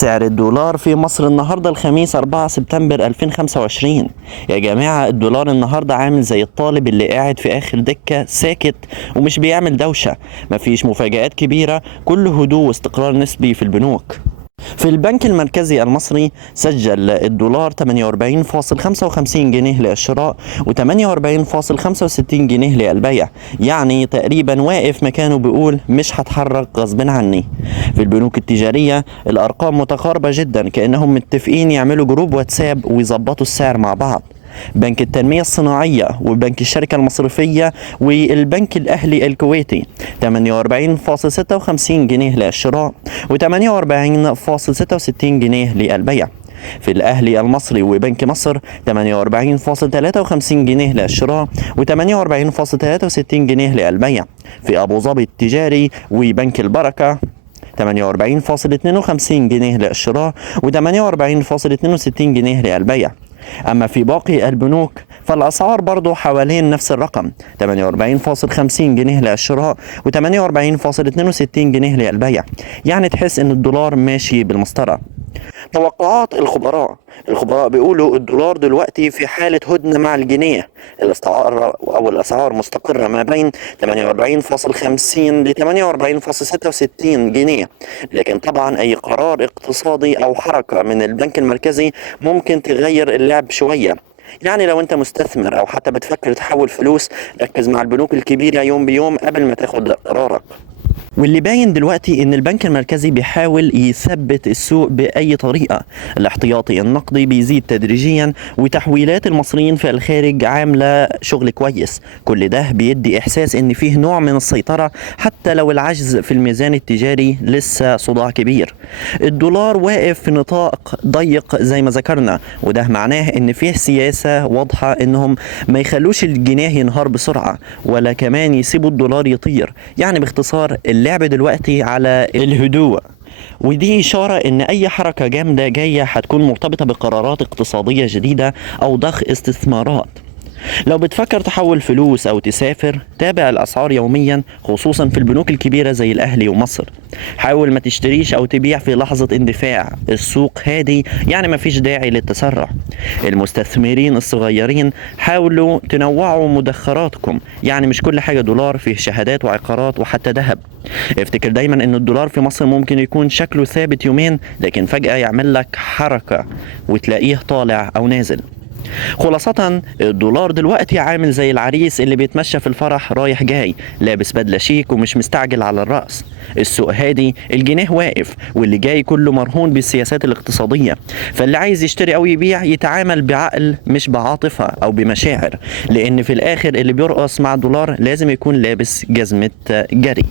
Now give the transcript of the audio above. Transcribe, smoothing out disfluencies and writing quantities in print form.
سعر الدولار في مصر النهاردة الخميس 4 سبتمبر 2025. يا جماعة الدولار النهاردة عامل زي الطالب اللي قاعد في آخر دكة ساكت ومش بيعمل دوشة، مفيش مفاجآت كبيرة، كله هدوء واستقرار نسبي في البنوك. في البنك المركزي المصري سجل الدولار 48.55 جنيه للشراء و48.65 جنيه للبيع، يعني تقريبا واقف مكانه بيقول مش هتحرك غصب عني. في البنوك التجارية الأرقام متقاربة جدا، كأنهم متفقين يعملوا جروب واتساب ويظبطوا السعر مع بعض. بنك التنمية الصناعية وبنك الشركة المصرفية والبنك الأهلي الكويتي 48.56 جنيه للشراء و48.66 جنيه للبيع. في الأهلي المصري وبنك مصر 48.53 جنيه للشراء و48.63 جنيه للبيع. في أبو ظبي التجاري وبنك البركة 48.52 جنيه للشراء و48.62 جنيه للبيع. أما في باقي البنوك فالأسعار برضو حوالين نفس الرقم 48.50 جنيه للشراء و48.62 جنيه للبيع، يعني تحس إن الدولار ماشي بالمسطرة. توقعات الخبراء بيقولوا الدولار دلوقتي في حالة هدنة مع الجنيه. الأسعار مستقرة ما بين 48.50 ل 48.66 جنيه، لكن طبعا أي قرار اقتصادي أو حركة من البنك المركزي ممكن تغير اللعب شوية. يعني لو انت مستثمر او حتى بتفكر تحول فلوس، ركز مع البنوك الكبيرة يوم بيوم قبل ما تاخد قرارك. واللي باين دلوقتي ان البنك المركزي بيحاول يثبت السوق باي طريقه. الاحتياطي النقدي بيزيد تدريجيا وتحويلات المصريين في الخارج عامله شغل كويس. كل ده بيدي احساس ان فيه نوع من السيطره، حتى لو العجز في الميزان التجاري لسه صداع كبير. الدولار واقف في نطاق ضيق زي ما ذكرنا، وده معناه ان فيه سياسه واضحه انهم ما يخلوش الجنيه ينهار بسرعه ولا كمان يسيبوا الدولار يطير. يعني باختصار اللعب دلوقتي على الهدوء، ودي إشارة إن أي حركة جامدة جاية هتكون مرتبطة بقرارات اقتصادية جديدة أو ضخ استثمارات. لو بتفكر تحول فلوس أو تسافر، تابع الأسعار يوميا خصوصا في البنوك الكبيرة زي الأهلي ومصر. حاول ما تشتريش أو تبيع في لحظة اندفاع، السوق هادي يعني ما فيش داعي للتسرع. المستثمرين الصغيرين حاولوا تنوعوا مدخراتكم، يعني مش كل حاجة دولار، فيه شهادات وعقارات وحتى ذهب. افتكر دايما ان الدولار في مصر ممكن يكون شكله ثابت يومين، لكن فجأة يعمل لك حركة وتلاقيه طالع أو نازل. خلاصة الدولار دلوقتي عامل زي العريس اللي بيتمشى في الفرح رايح جاي، لابس بدلة شيك ومش مستعجل على الرأس. السوق هادي، الجنيه واقف، واللي جاي كله مرهون بالسياسات الاقتصادية. فاللي عايز يشتري أو يبيع يتعامل بعقل مش بعاطفة أو بمشاعر، لأن في الآخر اللي بيرقص مع الدولار لازم يكون لابس جزمة جري.